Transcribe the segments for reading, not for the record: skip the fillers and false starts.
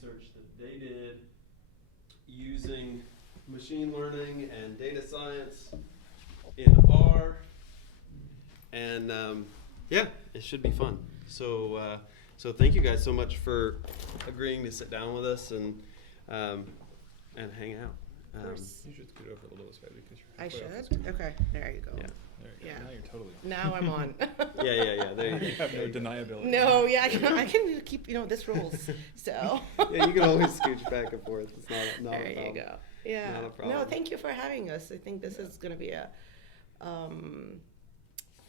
research that they did using machine learning and data science in R. And yeah, it should be fun. So thank you guys so much for agreeing to sit down with us and hang out. You should scoot over a little bit because you're I should? Okay, there you go. Yeah. There you go. Yeah. Now you're totally on. Now I'm on. Yeah. There You have no deniability. No, yeah, I can keep, this rules. So. Yeah, you can always scooch back and forth. It's not there a problem. you go. Yeah. Not a problem. No, thank you for having us. I think this is going to be a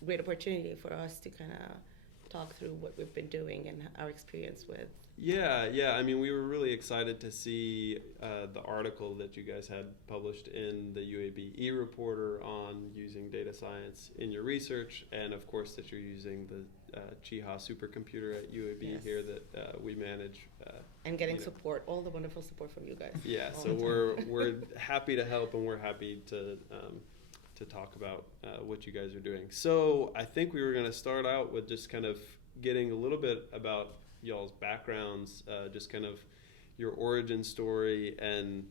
great opportunity for us to kind of talk through what we've been doing and our experience with. Yeah. I mean, we were really excited to see the article that you guys had published in the UAB e-Reporter on using data science in your research, and of course that you're using the Chiha supercomputer at UAB Yes. here that we manage. And getting support, all the wonderful support from you guys. Yeah, all so the time. we're happy to help, and we're happy to talk about what you guys are doing. So I think we were going to start out with just kind of getting a little bit about y'all's backgrounds, just kind of your origin story, and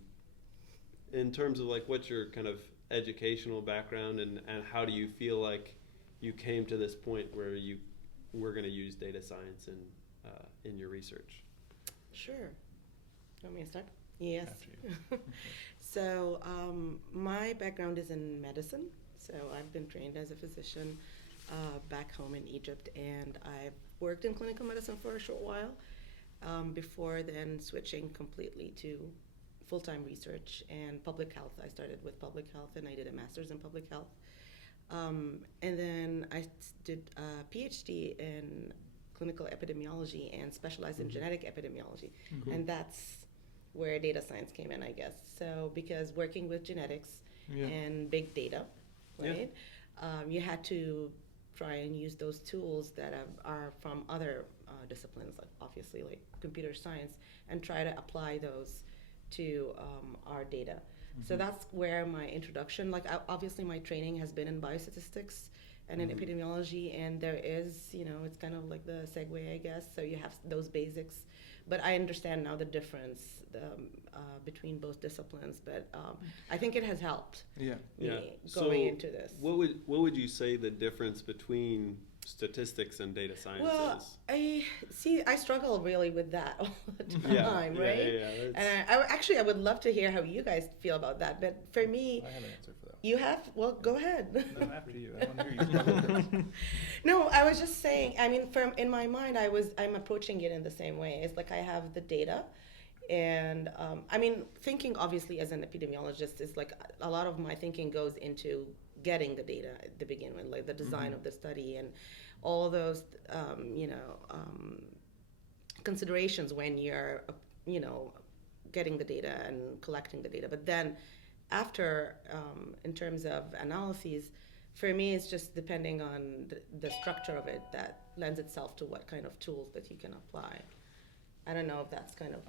in terms of like what's your kind of educational background, and how do you feel like you came to this point where you were going to use data science in your research? Sure. Want me to start? Yes. After you. So my background is in medicine. So I've been trained as a physician back home in Egypt, and I've worked in clinical medicine for a short while before then switching completely to full-time research and public health. I started with public health, and I did a master's in public health. And then I did a PhD in clinical epidemiology and specialized in genetic epidemiology. Cool. And that's where data science came in, I guess. So because working with genetics and big data, right, you had to try and use those tools that are from other disciplines, like obviously like computer science, and try to apply those to our data. So that's where my introduction, obviously my training has been in biostatistics and in epidemiology, and there is, it's kind of like the segue, I guess. So you have those basics, but I understand now the difference between both disciplines. But I think it has helped me going into this. What would you say the difference between statistics and data science is? I struggle really with that all the time, right? Yeah. And I would love to hear how you guys feel about that. But for me, I have an answer for that. you have? Well, go ahead. No, after you. I want to hear you struggle with this. No, I was just saying. I mean, in my mind, I'm approaching it in the same way. It's like I have the data, and thinking obviously as an epidemiologist is like a lot of my thinking goes into getting the data at the beginning, like the design of the study and all those, considerations when you're, getting the data and collecting the data. But then after, in terms of analyses, for me, it's just depending on the structure of it that lends itself to what kind of tools that you can apply. I don't know if that's kind of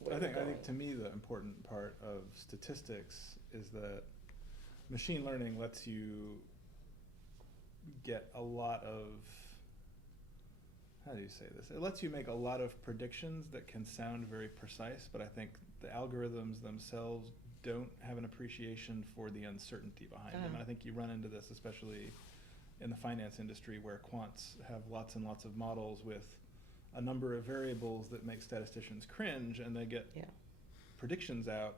where I we're going. think to me the important part of statistics is that machine learning lets you get a lot of, how do you say this? It lets you make a lot of predictions that can sound very precise, but I think the algorithms themselves don't have an appreciation for the uncertainty behind them. And I think you run into this especially in the finance industry, where quants have lots and lots of models with a number of variables that make statisticians cringe, and they get predictions out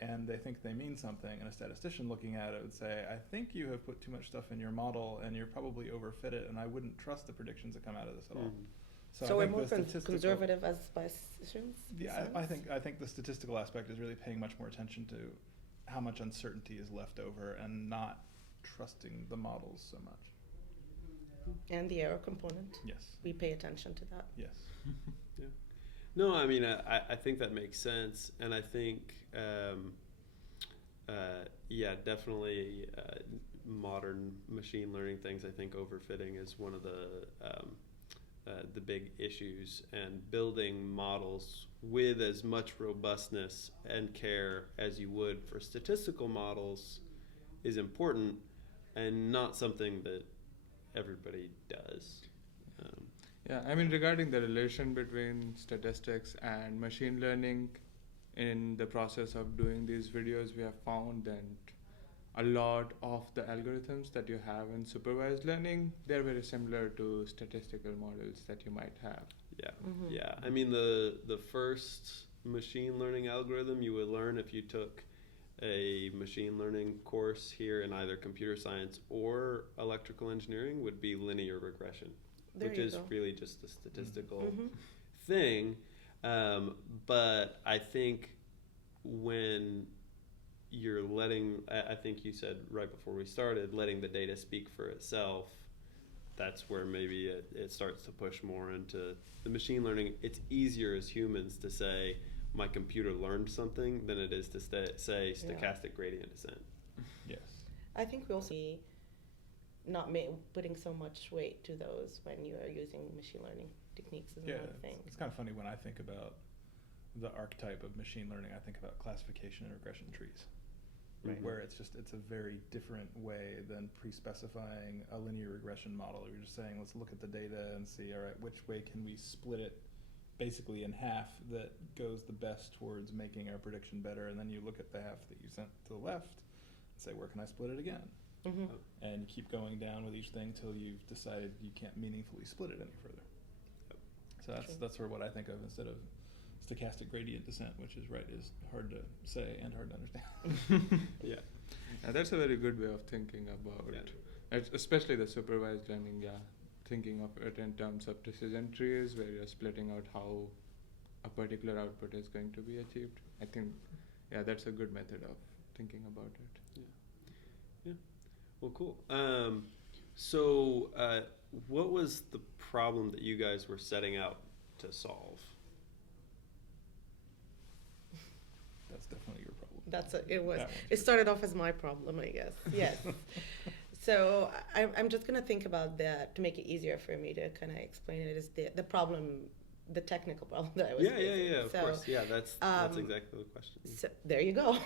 and they think they mean something, and a statistician looking at it would say, I think you have put too much stuff in your model and you're probably overfitted, and I wouldn't trust the predictions that come out of this at all. So we're more conservative as statisticians? Yeah, I think the statistical aspect is really paying much more attention to how much uncertainty is left over and not trusting the models so much. And the error component. Yes. We pay attention to that. Yes. Yeah. No, I mean, I think that makes sense, and I think, definitely modern machine learning things. I think overfitting is one of the big issues, and building models with as much robustness and care as you would for statistical models is important, and not something that everybody does. Yeah, I mean, regarding the relation between statistics and machine learning, in the process of doing these videos, we have found that a lot of the algorithms that you have in supervised learning, they're very similar to statistical models that you might have. Yeah, Mhm. yeah. I mean, the first machine learning algorithm you would learn if you took a machine learning course here in either computer science or electrical engineering would be linear regression, There which you is go. really just a statistical Mhm. thing. But I think when you're letting, I think you said right before we started, letting the data speak for itself, that's where maybe it starts to push more into the machine learning. It's easier as humans to say, my computer learned something than it is to say stochastic gradient descent. Yes. I think we also not putting so much weight to those when you are using machine learning techniques is Yeah, another thing. it's kind of funny when I think about the archetype of machine learning, I think about classification and regression trees. Right. Where it's a very different way than pre-specifying a linear regression model. You're just saying, let's look at the data and see, all right, which way can we split it basically in half that goes the best towards making our prediction better, and then you look at the half that you sent to the left and say, where can I split it again? Mm-hmm. And you keep going down with each thing till you've decided you can't meaningfully split it any further. So that's sort of what I think of instead of stochastic gradient descent, which is hard to say and hard to understand. Yeah. That's a very good way of thinking about it, especially the supervised learning. Yeah, thinking of it in terms of decision trees, where you're splitting out how a particular output is going to be achieved. I think, that's a good method of thinking about it. Yeah. Well, cool. So, what was the problem that you guys were setting out to solve? That's definitely your problem. It was. That one's It started off as my problem, I guess. Yes. So I'm just gonna think about that to make it easier for me to kind of explain it. Is the problem, the technical problem that I was facing. Of course. Yeah, that's exactly the question. So there you go.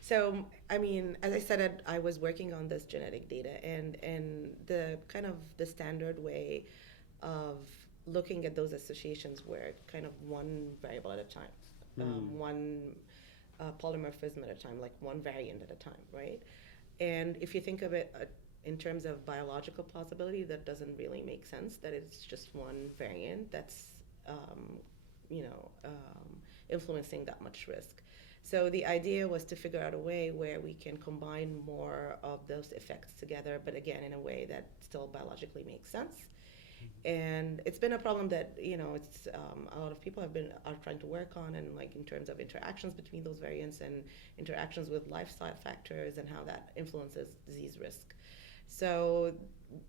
So I mean, as I said, I was working on this genetic data, and the kind of the standard way of looking at those associations were kind of one variable at a time, one polymorphism at a time, like one variant at a time, right? And if you think of it in terms of biological plausibility, that doesn't really make sense, that it's just one variant that's influencing that much risk. So the idea was to figure out a way where we can combine more of those effects together, but again, in a way that still biologically makes sense. And it's been a problem that it's a lot of people are trying to work on, and like in terms of interactions between those variants and interactions with lifestyle factors and how that influences disease risk. So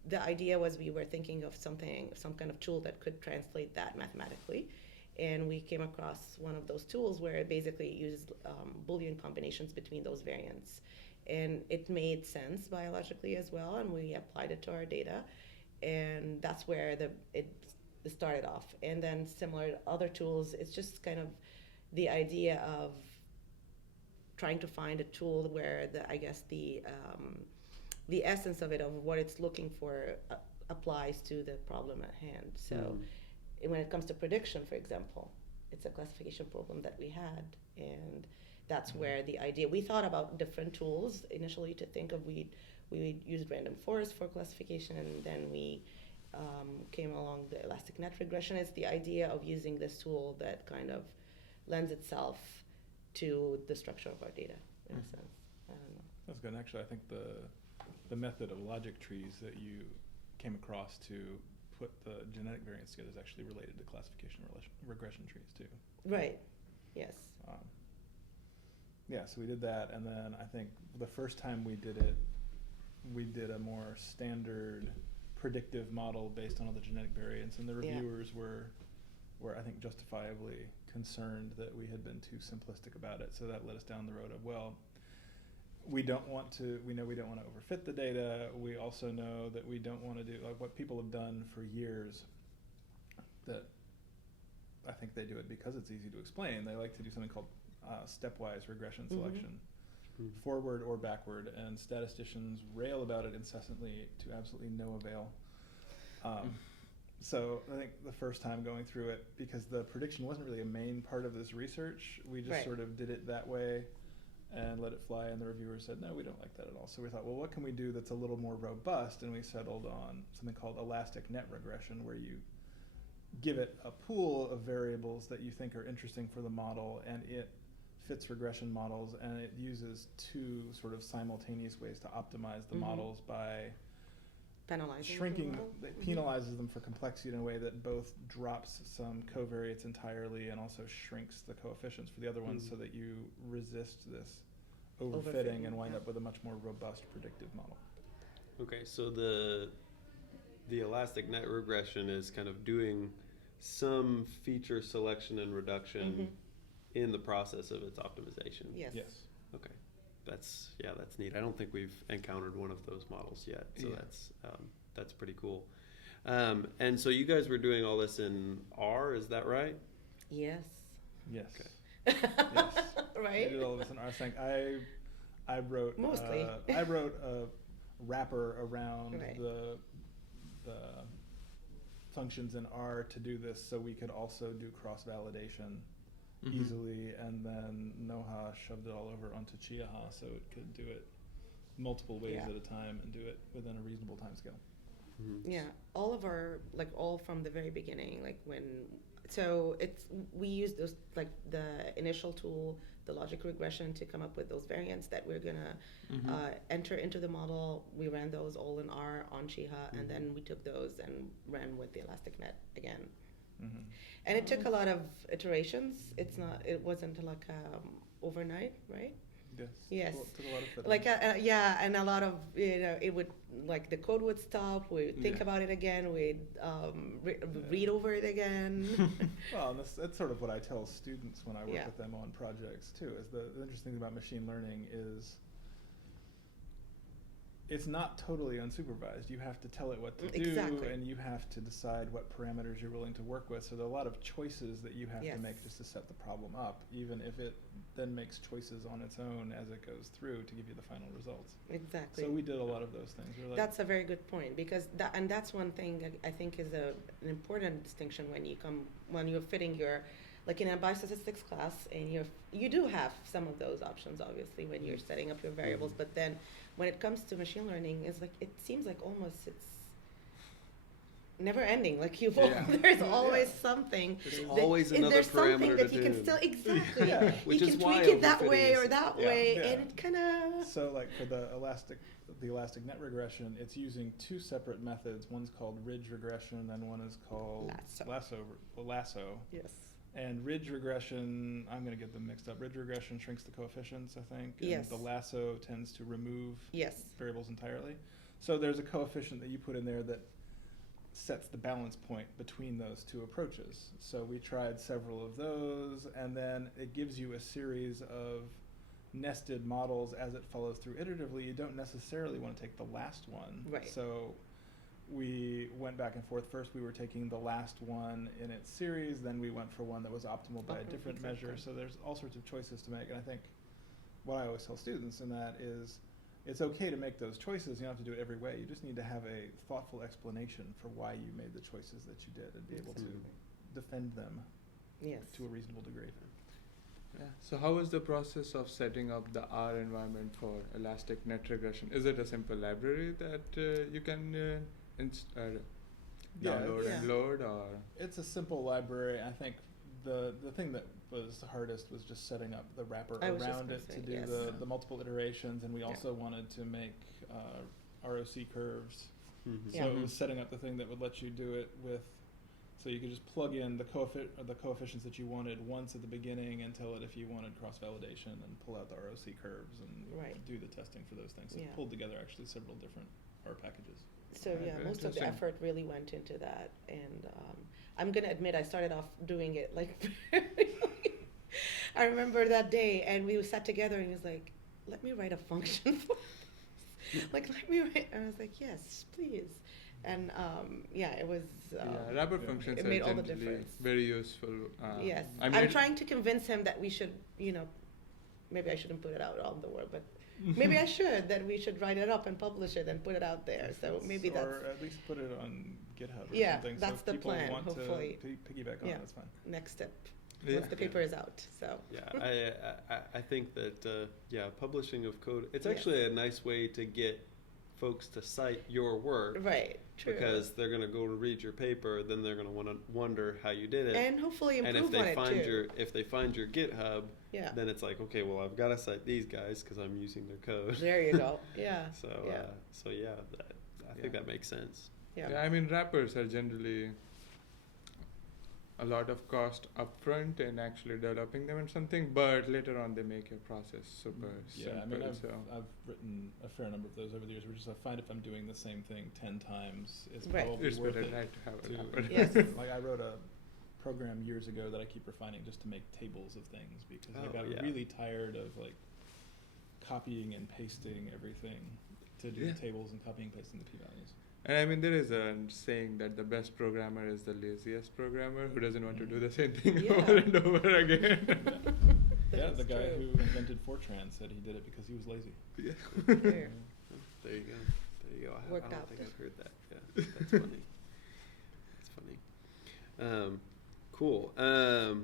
the idea was we were thinking of some kind of tool that could translate that mathematically, and we came across one of those tools where it basically used Boolean combinations between those variants, and it made sense biologically as well, and we applied it to our data. And that's where it started off. And then similar to other tools, it's just kind of the idea of trying to find a tool where the essence of it, of what it's looking for, applies to the problem at hand. So when it comes to prediction, for example, it's a classification problem that we had, and that's where the idea, we thought about different tools initially to think of. We used random forest for classification, and then we came along the elastic net regression. It's the idea of using this tool that kind of lends itself to the structure of our data, in a sense. I don't know. That's good. Actually, I think the method of logic trees that you came across to put the genetic variants together is actually related to classification regression trees too. Right. Yes. So we did that, and then I think the first time we did it, we did a more standard predictive model based on all the genetic variants, and the reviewers were I think justifiably concerned that we had been too simplistic about it. So that led us down the road of, well, we know we don't want to overfit the data. We also know that we don't want to do like what people have done for years, that I think they do it because it's easy to explain. They like to do something called stepwise regression selection. Forward or backward, and statisticians rail about it incessantly to absolutely no avail. So I think the first time going through it, because the prediction wasn't really a main part of this research, we just Right. sort of did it that way and let it fly, and the reviewers said, no, we don't like that at all. So we thought, well, what can we do that's a little more robust? And we settled on something called elastic net regression, where you give it a pool of variables that you think are interesting for the model, and it fits regression models, and it uses two sort of simultaneous ways to optimize the models by Penalizing. shrinking, the model. it penalizes them for complexity in a way that both drops some covariates entirely and also shrinks the coefficients for the other ones, so that you resist this overfitting and wind yeah. up with a much more robust predictive model. Okay, so the elastic net regression is kind of doing some feature selection and reduction in the process of its optimization. Yes. Yes. Okay, that's neat. I don't think we've encountered one of those models yet, so Yeah. that's pretty cool. And so you guys were doing all this in R, is that right? Yes. Yes. Okay. Yes. Right? We did all this in R. I wrote Mostly. I wrote a wrapper around Right. the functions in R to do this, so we could also do cross-validation easily, and then Noha shoved it all over onto Chiaha, so it could do it multiple ways Yeah. at a time and do it within a reasonable time scale. Yeah, all of our, like, all from the very beginning, like so we use those, like, the initial tool, the logic regression, to come up with those variants that we're gonna enter into the model. We ran those all in R on Chiha, and then we took those and ran with the elastic net again. And it took a lot of iterations. It wasn't like overnight, right? Yes. Well, it took a lot of fitting. Like yeah, and a lot of, it would, like, the code would stop, we'd think about it again, we'd read over it again. Well, and that's sort of what I tell students when I work Yeah. with them on projects too, is the interesting thing about machine learning is it's not totally unsupervised. You have to tell it what to do, Exactly. and you have to decide what parameters you're willing to work with. So there are a lot of choices that you have Yes. to make just to set the problem up, even if it then makes choices on its own as it goes through to give you the final results. Exactly. So we did a lot of those things. We're like, That's a very good point, because that's one thing that I think is an important distinction when you're fitting your, like, in a biostatistics class, and you do have some of those options, obviously, when you're setting up your variables, but then when it comes to machine learning, it's like, it seems like almost it's never ending. Like, there's always something. There's always another there's something parameter that to you do. can still, exactly. Yeah. Which you is can why tweak it that overfitting way is- or that yeah. way, Yeah. and it kind of. so, like, for the elastic net regression, it's using two separate methods. One's called ridge regression, and one is called lasso. Yes. And ridge regression, I'm going to get them mixed up. Ridge regression shrinks the coefficients, I think. And Yes. the lasso tends to remove Yes. variables entirely. So there's a coefficient that you put in there that sets the balance point between those two approaches. So we tried several of those, and then it gives you a series of nested models as it follows through iteratively. You don't necessarily want to take the last one. Right. So we went back and forth. First we were taking the last one in its series, then we went for one that was optimal by a different measure. So there's all sorts of choices to make, and I think what I always tell students in that is it's okay to make those choices. You don't have to do it every way. You just need to have a thoughtful explanation for why you made the choices that you did, and be able to defend them Yes. to a reasonable degree. Yeah. So how is the process of setting up the R environment for elastic net regression? Is it a simple library that you can download Yeah. and load, or? It's a simple library. I think the thing that was the hardest was just setting up the wrapper I was just around gonna it say, to do yes. the multiple iterations, and we also wanted to make ROC curves. Yeah. So it was setting up the thing that would let you do it with, so you could just plug in the coefficients that you wanted once at the beginning and tell it if you wanted cross-validation, and pull out the ROC curves and Right. do the testing for those things. So Yeah. it pulled together actually several different R packages. So Right, yeah, very most of the interesting. effort really went into that, and I'm gonna admit I started off doing it like. I remember that day, and we sat together, and he was like, "Let me write a function for this." Like, let me write. And I was like, "Yes, please." And yeah, it was. Wrapper functions it are made all the generally difference. very useful. Yes, I I'm made- trying to convince him that we should, maybe I shouldn't put it out on the world, but maybe I should. That we should write it up and publish it and put it out there. So maybe that's or at least put it on GitHub or Yeah, something. that's so if the people plan, want hopefully. to piggyback on Yeah. it, that's fine. next step Yeah. once the paper is out. So Yeah, I think that publishing of code, it's Yeah. actually a nice way to get folks to cite your work, right, true. because they're going to go to read your paper, then they're going to want to wonder how you did it. And hopefully And improve if on they it find too. if they find your GitHub, Yeah. then it's like, okay, well, I've got to cite these guys because I'm using their code. There you go. Yeah. So Yeah. I think Yeah. that makes sense. Yeah. Yeah, I mean, wrappers are generally a lot of cost upfront in actually developing them and something, but later on they make your process super Yeah, I simple. mean, so I've written a fair number of those over the years, which is I find if I'm doing the same thing 10 times, it's Right. probably it's worth better it. right to have a to- wrapper. Yes. Like I wrote a program years ago that I keep refining just to make tables of things because I Oh, got yeah. really tired of like copying and pasting everything to do Yeah. tables and copying and pasting the p-values. And I mean, there is a saying that the best programmer is the laziest programmer who doesn't want to do the same thing Yeah. over and over again. That Yeah, is the guy true. who invented Fortran said he did it because he was lazy. Yeah. There. There you go. There you go. I Worked don't out. think I've heard that. Yeah, that's funny. That's funny. Cool. All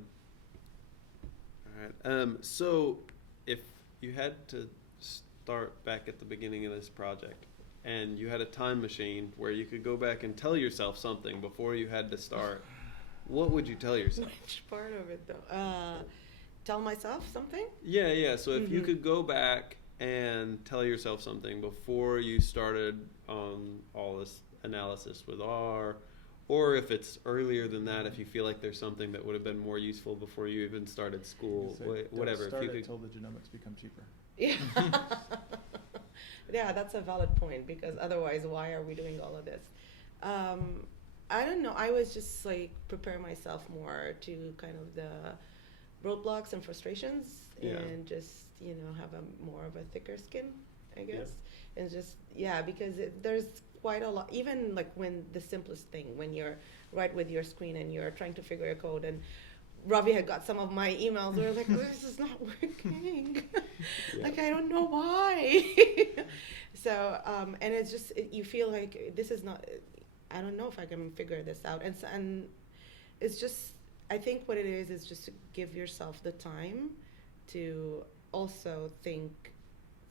right. So if you had to start back at the beginning of this project and you had a time machine where you could go back and tell yourself something before you had to start, what would you tell yourself? Which part of it though? Tell myself something? Yeah. So if you Mhm. could go back and tell yourself something before you started on all this analysis with R, or if it's earlier than that, if you feel like there's something that would have been more useful before you even started school, You could say, "Don't whatever. If start you it could, till the genomics become cheaper. Yeah. Yeah, that's a valid point because otherwise, why are we doing all of this? I don't know. I was just like prepare myself more to kind of the roadblocks and frustrations Yeah. and just, have a more of a thicker skin, I guess. Yeah. And just, because there's quite a lot, even like when the simplest thing, when you're right with your screen and you're trying to figure your code and Ravi had got some of my emails where like, this is not working. Yeah. Like, I don't know why. So, and it's just, you feel like this is not, I don't know if I can figure this out. And it's just, I think what it is just to give yourself the time to also think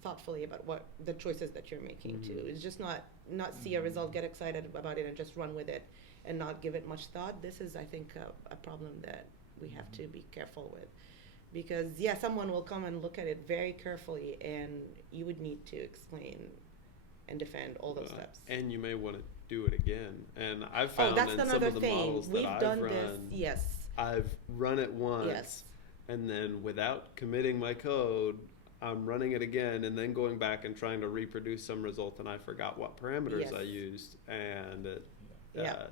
thoughtfully about what the choices that you're making too. It's just not see a result, get excited about it and just run with it and not give it much thought. This is, I think, a problem that we have to be careful with. Because, someone will come and look at it very carefully and you would need to explain and defend all those steps. and you may want to do it again. And I've found that's in some another of the thing. models We've that I've done run, this, yes. I've run it once, Yes. and then without committing my code, I'm running it again, and then going back and trying to reproduce some result, and I forgot what parameters Yes. I used, and Yeah.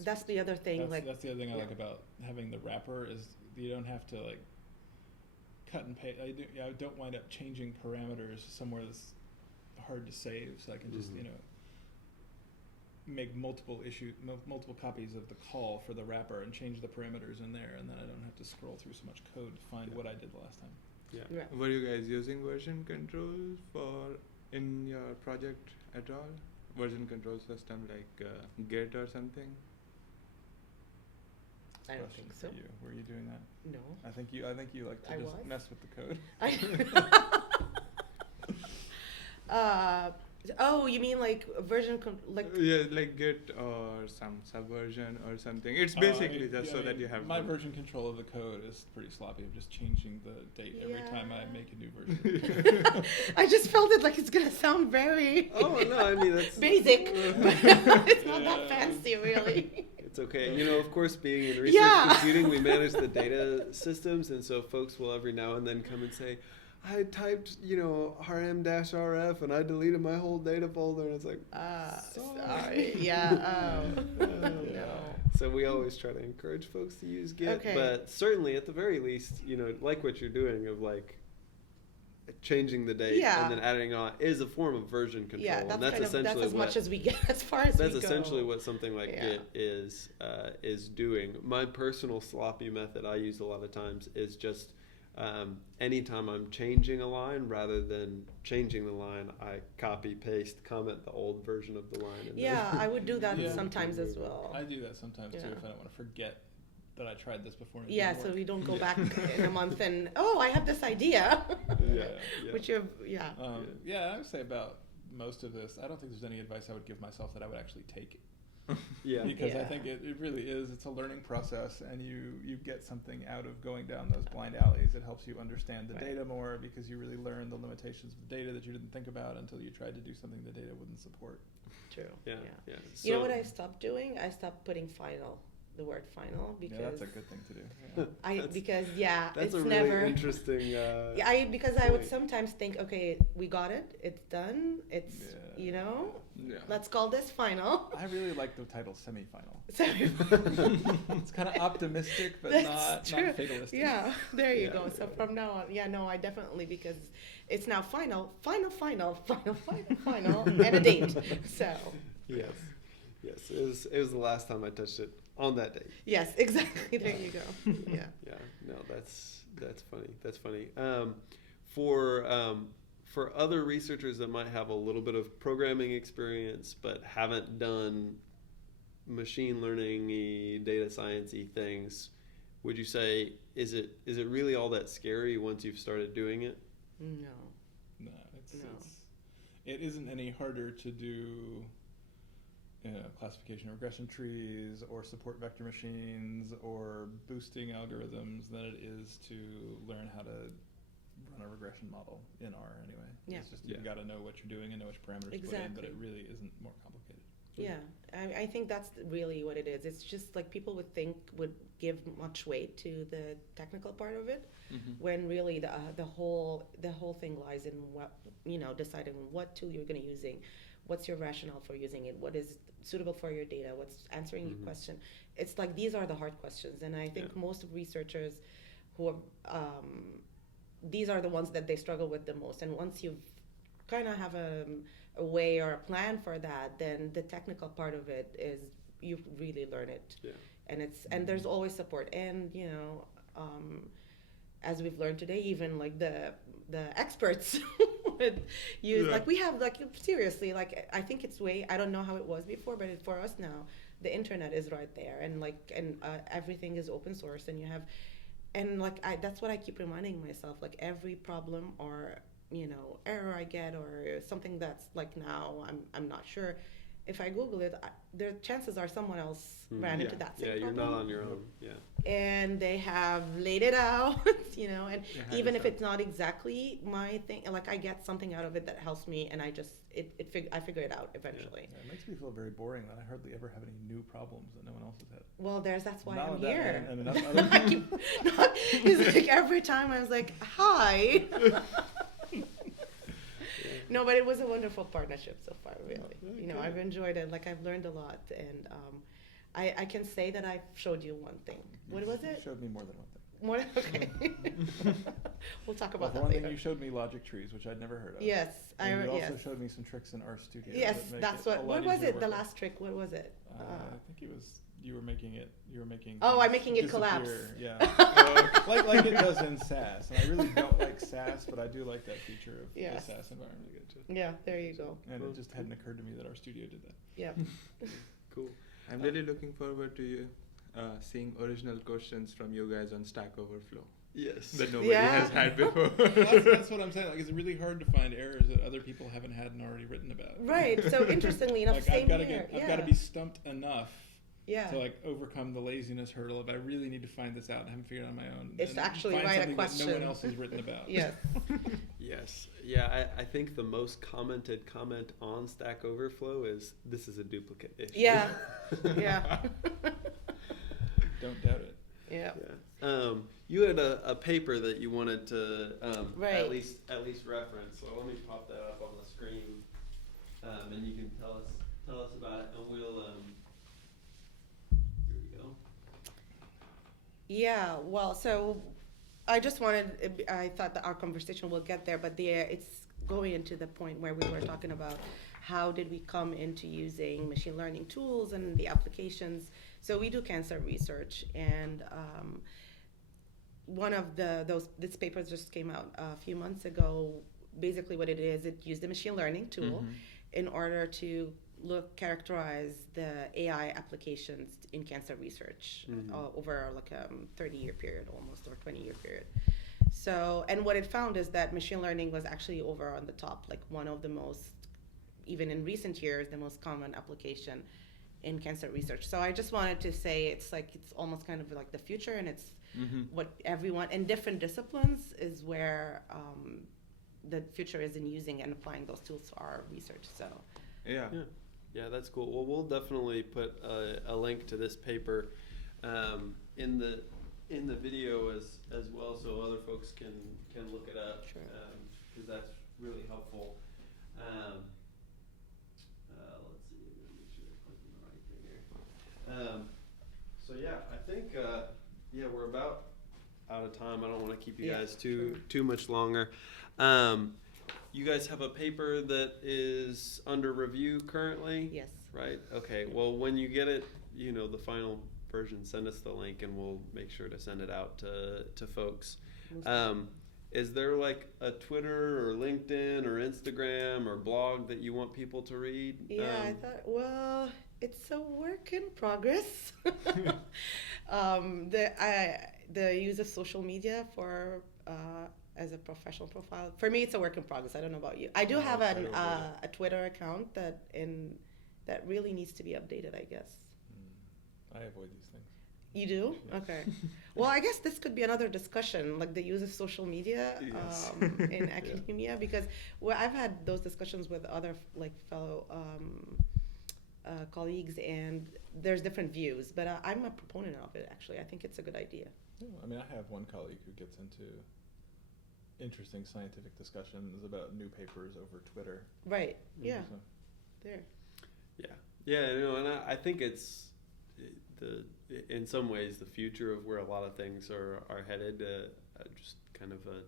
That's the other thing. That's the other thing I like yeah. about having the wrapper is you don't have to like cut and paste. I don't wind up changing parameters somewhere that's hard to save, so I can just make multiple copies of the call for the wrapper and change the parameters in there, and then I don't have to scroll through so much code to find what I did the last time. Yeah. Were you guys using version control in your project at all? Version control system like Git or something? I don't Question think so. for you. Were you doing that? No. I think you like to I just was. mess with the code. Oh, you mean like version like? Yeah, like Git or some subversion or something. It's basically just so that you have my one. version control of the code is pretty sloppy. I'm just changing the date every time I Yeah. make a new version. I just felt it like it's gonna sound very Oh no, I mean that's basic, but it's not that Yeah. fancy, really. It's okay. Of course, being in research Yeah. computing, we manage the data systems, and so folks will every now and then come and say, I typed, rm-rf, and I deleted my whole data folder, and it's like, Sorry. Yeah. Oh. No. So we always try to encourage folks to use Git, Okay. but certainly at the very least, like what you're doing of like changing the date Yeah. and then adding on is a form of version control. Yeah, and that's kind of essentially as what much as we get as far as that's we go. essentially what something like Yeah. Git is doing. My personal sloppy method I use a lot of times is just anytime I'm changing a line, rather than changing the line, I copy, paste, comment the old version of the line. And Yeah, then I would do that Yeah. sometimes as well. I do that sometimes too Yeah. if I don't want to forget that I tried this before. And it Yeah, didn't so work. we don't go Yeah. back in a month and, oh, I have this idea. Yeah, yeah. Which you've, yeah. Yeah, I would say about most of this, I don't think there's any advice I would give myself that I would actually take. Yeah. Because I Yeah. think it really is, it's a learning process, and you get something out of going down those blind alleys. It helps you understand the Right. data more, because you really learn the limitations of the data that you didn't think about until you tried to do something the data wouldn't support. True. Yeah, Yeah. yeah. You know So- what I stopped doing? I stopped putting final, the word final, because Yeah, that's a good thing to do. Yeah. because yeah, That's it's a really never interesting. Yeah, because I would point. sometimes think, okay, we got it, it's done, it's Yeah. you know, Yeah. let's call this final. I really like the title semifinal. So It's kind of optimistic, but That's not true. fatalistic. yeah, there you Yeah, go. So yeah. from now on, yeah, no, I definitely, because it's now final, and a date. So Yes, yes. It was the last time I touched it on that date. yes, exactly. There you go. Yeah. Yeah. No, that's funny. That's funny. For other researchers that might have a little bit of programming experience but haven't done machine learning-y, data science-y things, would you say is it really all that scary once you've started doing it? No. No, No. it isn't any harder to do classification regression trees or support vector machines or boosting algorithms than it is to learn how to run a regression model in R anyway. Yeah. It's just Yeah. you got to know what you're doing and know which parameters to put in, but Exactly. it really isn't more complicated. Yeah, I think that's really what it is. It's just like people would give much weight to the technical part of it, when really the whole thing lies in what, deciding what tool you're going to using, what's your rationale for using it, what is suitable for your data, what's answering your question. It's like these are the hard questions, and I think most of researchers who are these are the ones that they struggle with the most. And once you kind of have a way or a plan for that, then the technical part of it is you really learn it. Yeah. And there's always support, and as we've learned today, even like the experts would use like we have like seriously, like I think it's I don't know how it was before, but for us now the internet is right there, and everything is open source, and you have, and that's what I keep reminding myself, like every problem or error I get or something that's like now I'm not sure, if I Google it, the chances are someone else ran into that same Yeah, you're problem. not on your own. Yeah. And they have laid it out, and Yeah, even if exactly. it's not exactly my thing, like I get something out of it that helps me, and I just I figure it out eventually. Yeah, it makes me feel very boring that I hardly ever have any new problems that no one else has had. Well, that's why Not I'm that, here. and another- I keep, it's like every time I was like, hi. No, but it was a wonderful partnership so far, really. Okay. I've enjoyed it. Like I've learned a lot, and I can say that I've showed you one thing. What was You it? showed me more than one thing. Okay. We'll talk Well, about for that one thing, later. you showed me logic trees, which I'd never heard of. Yes, And you yes. also showed me some tricks in RStudio. Yes, that make that's it a what. lot What was easier to it? work The with. last trick. What was it? I think it was you were making. Oh, I'm things making it collapse. disappear. Yeah, like it does in SAS. And I really don't like SAS, but I do like that feature of Yes. the SAS environment. Yeah, there you go. And it just hadn't occurred to me that RStudio did that. Yeah. Cool. I'm really looking forward to you seeing original questions from you guys on Stack Overflow Yes. that nobody Yeah. has had before. That's what I'm saying. Like, it's really hard to find errors that other people haven't had and already written about. Right. So interestingly enough, Like, same I've here. got to be stumped enough Yeah. to overcome the laziness hurdle. If I really need to find this out and haven't figured it out on my own, It's then actually find write a something that no one question. else has written about. Yes. Yes. Yeah, I think the most commented comment on Stack Overflow is this is a duplicate issue. Yeah. Yeah. Don't doubt it. Yeah. Yeah. You had a paper that you wanted to Right. at least reference. So let me pop that up on the screen, and you can tell us about it, and we'll here we go. Yeah, well, so I thought that our conversation will get there, but it's going into the point where we were talking about how did we come into using machine learning tools and the applications. So we do cancer research, and one of this paper just came out a few months ago. Basically, what it is, it used a machine learning tool in order to characterize the AI applications in cancer research over like a 30-year period almost, or 20-year period. So, and what it found is that machine learning was actually over on the top, like one of the most, even in recent years, the most common application in cancer research. So I just wanted to say it's almost kind of like the future, and it's what everyone in different disciplines is where the future is in using and applying those tools to our research. So yeah, that's cool. Well, we'll definitely put a link to this paper in the video as well, so other folks can look it up. Sure. Because that's really helpful. Let's see, I'm gonna make sure I click on the right thing here. So yeah, I think we're about out of time. I don't want to keep you guys too much longer. You guys have a paper that is under review currently? Yes. Right? Okay. Well, when you get it, the final version, send us the link and we'll make sure to send it out to folks. Is there like a Twitter or LinkedIn or Instagram or blog that you want people to read? Yeah, I thought, well, it's a work in progress. The use of social media for as a professional profile, for me, it's a work in progress. I don't know about you. I do have a Twitter account that really needs to be updated, I guess. I avoid these things. You do? Yes. Okay. Well, I guess this could be another discussion, like the use of social media in academia, because I've had those discussions with other fellow colleagues, and there's different views. But I'm a proponent of it. Actually, I think it's a good idea. Yeah, I mean, I have one colleague who gets into interesting scientific discussions about new papers over Twitter. Right. Yeah. So. There. Yeah, and I think it's in some ways the future of where a lot of things are headed. Just kind of a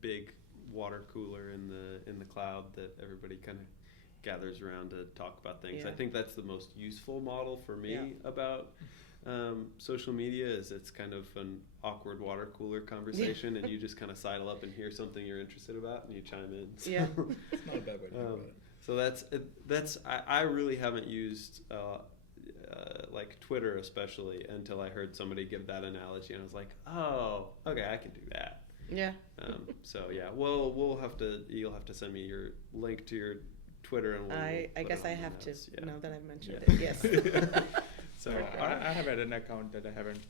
big water cooler in the cloud that everybody kind of gathers around to talk about things. I think that's the most useful model for me about social media. Is it's kind of an awkward water cooler conversation, and you just kind of sidle up and hear something you're interested about, and you chime in. So, it's not a bad way to think about it. So that's I really haven't used like Twitter especially until I heard somebody give that analogy, and I was like, oh, okay, I can do that. Yeah. So yeah, well, you'll have to send me your link to your Twitter, and I guess I have to now that I've mentioned it. Yes. So I have an account that I haven't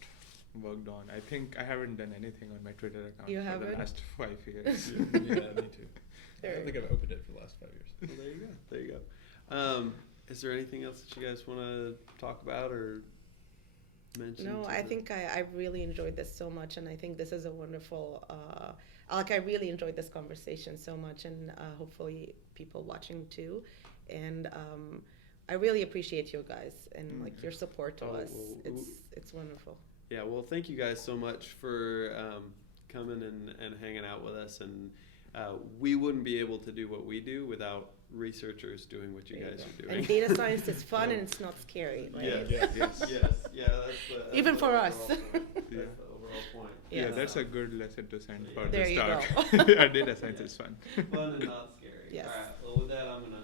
worked on. I think I haven't done anything on my Twitter account for the last 5 years. Yeah, me too. I don't think I've opened it for the last 5 years. Well, there you go. Is there anything else that you guys want to talk about or mention? No, I think I really enjoyed this so much, and I think this is a wonderful, I really enjoyed this conversation so much, and hopefully people watching too. And I really appreciate you guys and like your support to us. It's wonderful. Yeah, well, thank you guys so much for coming and hanging out with us. And we wouldn't be able to do what we do without researchers doing what you guys are doing. And data science is fun and it's not scary, right? Yes. That's even for us. That's the overall point. Yeah, that's a good lesson to send for there the you start. go. Our data science is fun. Fun and not scary. Yes. All right. Well, with that, I'm gonna